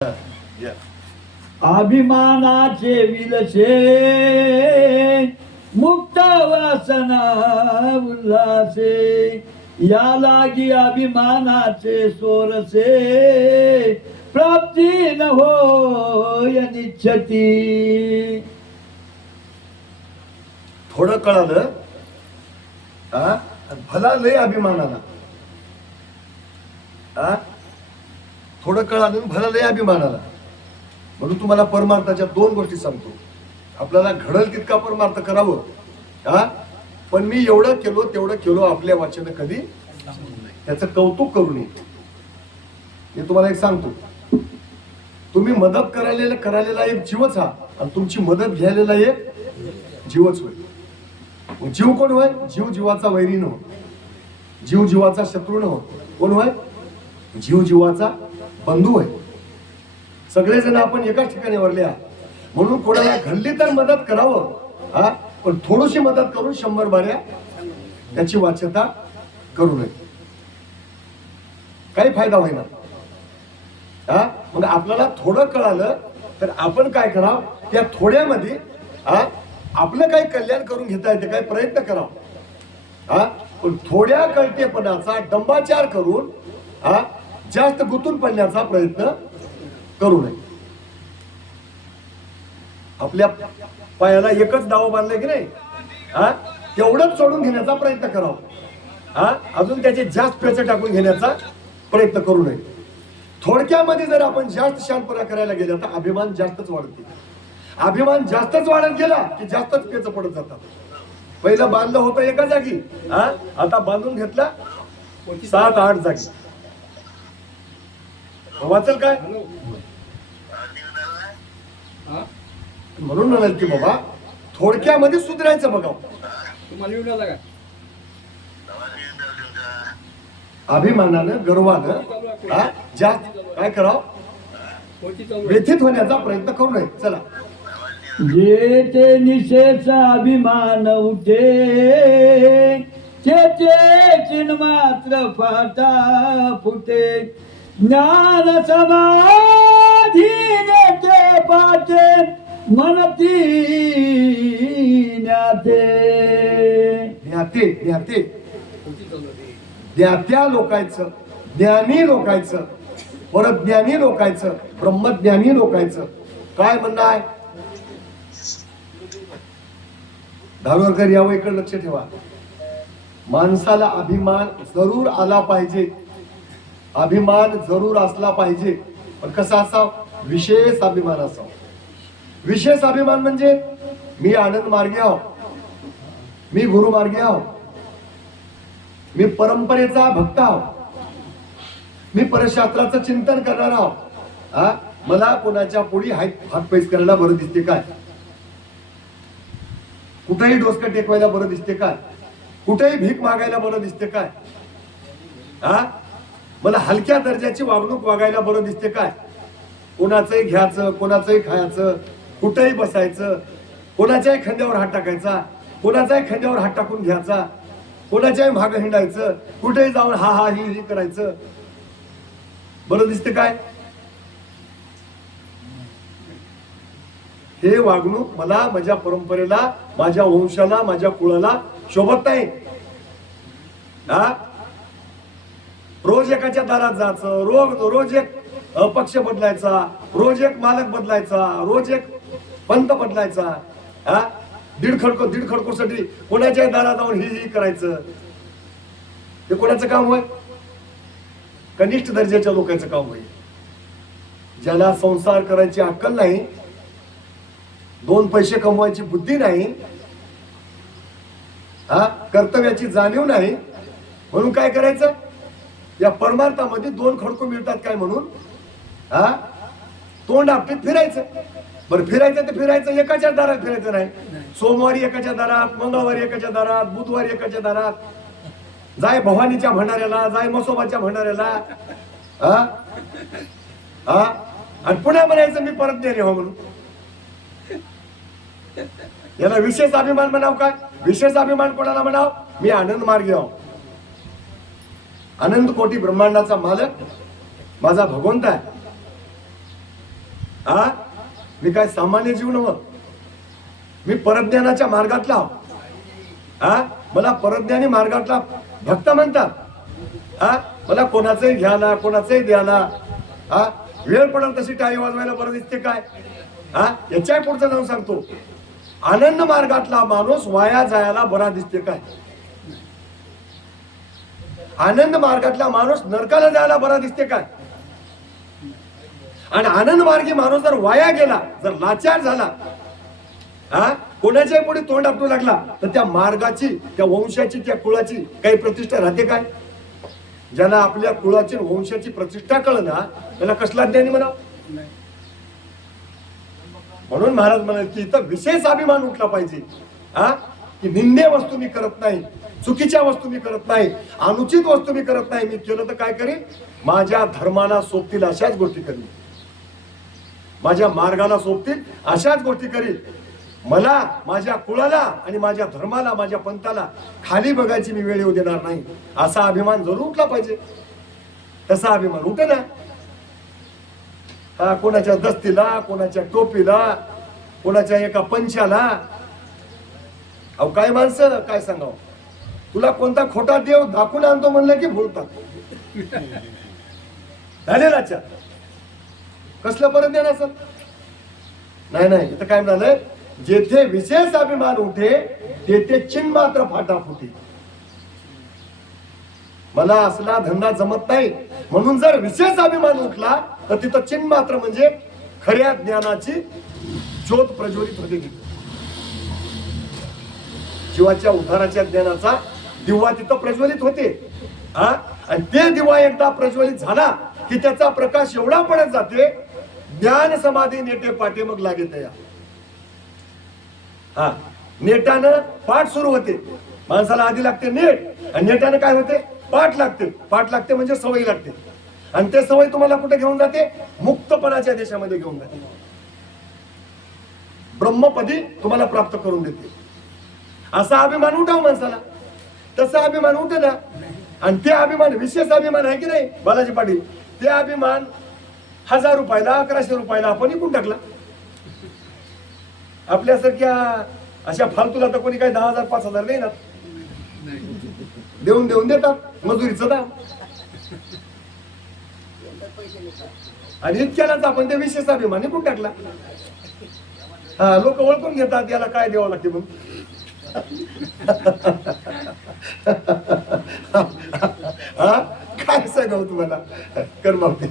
या. अभिमानाचे विलसे मुक्त वासना उल्हासे या लागी अभिमानाचे सोरसे प्राप्ती न होय निच्छती. थोडं कळालं हा भला लय अभिमानाला हा थोडं कळालं भला लय अभिमानाला. म्हणून तुम्हाला परमार्थाच्या दोन गोष्टी सांगतो. आपल्याला घडल तितका परमार्थ करावं हा, पण मी एवढं केलो तेवढं केलो आपल्या वाचन कधी त्याचं कौतुक करू नये. मी तुम्हाला एक सांगतो, तुम्ही मदत करायला एक जीवच हा आणि तुमची मदत घ्यायला एक जीवच होय. जीव कोण होय? जीव जीवाचा वैरी न हो, जीव जीवाचा शत्रू न हो. कोण होय? जीव जीवाचा बंधू होय. सगळेजण आपण एकाच ठिकाणी वरले आहात. म्हणून कोणाला घडली तर मदत करावं हा, पण थोडीशी मदत करून 100 बाऱ्या त्याची वाच्यता करू नये. काही फायदा होईना हा. मग आपल्याला थोडं कळालं तर आपण काय करावं, त्या थोड्यामध्ये हा आपलं काही कल्याण करून घेता येते, काही प्रयत्न करावा हा. पण थोड्या कळतेपणाचा डंबाचार करून हा जास्त गुंतून पडण्याचा प्रयत्न करू नये. आपल्या पायाला एकच दाव बांधले की नाही हा, तेवढंच सोडून घेण्याचा प्रयत्न करावा हा. अजून त्याचे जास्त पेच टाकून घेण्याचा प्रयत्न करू नये. थोडक्यामध्ये जर आपण जास्त शांतपणा करायला गेला तर अभिमान जास्तच वाढते. अभिमान जास्तच वाढत गेला की जास्तच पेच पडत जातात. पहिलं बांधलं होतं एका जागी हा, आता बांधून घेतला 7-8 जागी. वाचल काय म्हणून म्हणाल की बाबा थोडक्यामध्ये सुधारायचं बघा. अभिमानानं गर्वानं हा जास्त काय करावं, व्यथित होण्याचा प्रयत्न करू नये. चला. जे ते निशेष अभिमान उठे ते चिन्ह मात्र फाटा फुटे. ज्ञान समाधी नेते पाटे मनती ज्ञाते. ज्ञाते ज्ञाते ज्ञात्या लोकांचं, ज्ञानी लोकांचं, परज्ञानी लोकांचं, ब्रह्मज्ञानी लोकांचं काय म्हणणं आहे. धारवाडकर यावं इकडे लक्ष ठेवा. माणसाला अभिमान जरूर आला पाहिजे, अभिमान जरूर असला पाहिजे, पण कसा असावा, विशेष अभिमान असावा. विशेष अभिमान म्हणजे मी आनंद मार्गी आहो, मी गुरु मार्गी आहो, मी परंपरेचा भक्त आहो, मी परशास्त्राचं चिंतन करणार आहो हा. मला कोणाच्या पुढे हात पैस करायला बरं दिसते काय, कुठेही डोसकं टेकवायला बरं दिसते काय, कुठेही भीक मागायला बरं दिसते काय हा. मला हलक्या दर्जाची वागणूक वागायला बरं दिसते काय. कोणाचंही घ्यायचं, कोणाचंही खायचं, कुठेही बसायचं, कोणाच्याही खांद्यावर हात टाकायचा, कोणाच्याही खांद्यावर हात टाकून घ्यायचा, कोणाच्याही मागं हिंडायचं, कुठेही जाऊन हा हा ही करायचं बरं दिसते काय. हे वागणूक मला, माझ्या परंपरेला, माझ्या वंशाला, माझ्या कुळाला शोभत नाही हा. रोज एकाच्या दारात जायचं, रोज एक पक्ष बदलायचा, रोज एक मालक बदलायचा, रोज एक पंत बदलायचा हा. दीड खडको साठी कोणाच्या दारात जाऊन ही करायचं. हे कोणाचं काम होय? कनिष्ठ दर्जाच्या लोकांचं काम होय. ज्याला संसार करायची अक्कल नाही, 2 पैसे कमवायची बुद्धी नाही हा, कर्तव्याची जाणीव नाही, म्हणून काय करायचं, या परमार्थामध्ये 2 खडको मिळतात काय म्हणून हा तोंड आपटीत फिरायचं. बरं फिरायचं तर फिरायचं, एकाच्या दारात फिरायचं नाही. सोमवारी एकाच्या दारात, मंगळवारी एकाच्या दारात, बुधवारी एकाच्या दारात, जाय भवानीच्या भंडाऱ्याला, जाय मसोबाच्या भंडाऱ्याला हा हा, आणि पुन्हा म्हणायचं मी परत देणे हो म्हणून. याला विशेष अभिमान म्हणाव काय. विशेष अभिमान कोणाला म्हणाव, मी आनंद मार्गी आहो, अनंत कोटी ब्रह्मांडाचा मालक माझा भगवंत आहे हा, मी काय सामान्य जीव नव्ह, मी परज्ञानाच्या मार्गातला आहो. हा, मला परज्ञानी मार्गातला भक्त म्हणतात. हा, मला कोणाचंही घ्या ना, कोणाचंही द्या ना. हा, वेळ पडेल तशी टाळी वाजवायला बरं दिसते काय. हा, याच्या पुढचं जाऊन सांगतो, आनंद मार्गातला माणूस वाया जायला बरा दिसते काय. आनंद मार्गातला माणूस नरकाला जायला बरा दिसते काय. आणि आनंद मार्गी माणूस जर वाया गेला, जर लाचार झाला, हा, कोणाच्याही पुढे तोंड आपटू लागला, तर त्या मार्गाची, त्या वंशाची, त्या कुळाची काही प्रतिष्ठा राहते काय. ज्याला आपल्या कुळाची वंशाची प्रतिष्ठा कळ ना, त्याला कसला ज्ञानी म्हणाव. म्हणून महाराज म्हणाले की इथं विशेष अभिमान उठला पाहिजे. हा, की निंदे वस्तू मी करत नाही, चुकीच्या वस्तू मी करत नाही, अनुचित वस्तू मी करत नाही. मी केलं तर काय करीन, माझ्या धर्माला सोबतील अशाच गोष्टी करीन, माझ्या मार्गाला सोबतील अशाच गोष्टी करीन. मला, माझ्या कुळाला आणि माझ्या धर्माला, माझ्या पंथाला खाली बघायची मी वेळ येऊ देणार नाही. असा अभिमान जरूर उठला पाहिजे. तसा अभिमान उठे ना. हा, कोणाच्या दस्तीला, कोणाच्या टोपीला, कोणाच्या एका पंचाला. अहो काय माणसं, काय सांगावं. तुला कोणता खोटा देव दाखवून आणतो म्हणलं की भुलतात. झाले राजा, कसलं परत देणार असत. नाही नाही, इथं काय म्हणालंय, जेथे विशेष अभिमान उठे तेथे चिन्ह मात्र फाटा फुटे. मला असला धंदा जमत नाही, म्हणून जर विशेष अभिमान उठला तर तिथं चिन्ह मात्र म्हणजे खऱ्या ज्ञानाची ज्योत प्रज्वलित होते. जीवाच्या उद्धाराच्या ज्ञानाचा दिवा तिथं प्रज्वलित होते. हा, आणि ते दिवा एकदा प्रज्वलित झाला की त्याचा प्रकाश एवढा पडत जाते, ज्ञान समाधी नेटे पाटे मग लागे तया. हा, नेटानं पाठ सुरू होते. माणसाला आधी लागते नेट, आणि नेटानं काय होते, पाठ लागते. पाठ लागते म्हणजे सवय लागते, आणि ते सवय तुम्हाला कुठे घेऊन जाते, मुक्तपणाच्या देशामध्ये घेऊन जाते, ब्रह्मपदी तुम्हाला प्राप्त करून देते. असा अभिमान उठाव माणसाला. तसा अभिमान उठे ना, आणि ते अभिमान विशेष अभिमान आहे की नाही बालाजी पाटील, ते अभिमान 1000 रुपयाला, 1100 रुपयाला आपण विकून टाकला. आपल्यासारख्या अशा फालतूला तर कोणी काही 10,000 5,000 नाही ना, देऊन देऊन देतात मजुरीचं दाम. आणि इतक्यालाच आपण ते विशेष अभिमान विकून टाकला. हा, लोक ओळखून घेतात याला काय द्यावं लागते म्हणून. हा, काय सांगावं तुम्हाला, कर्मावते.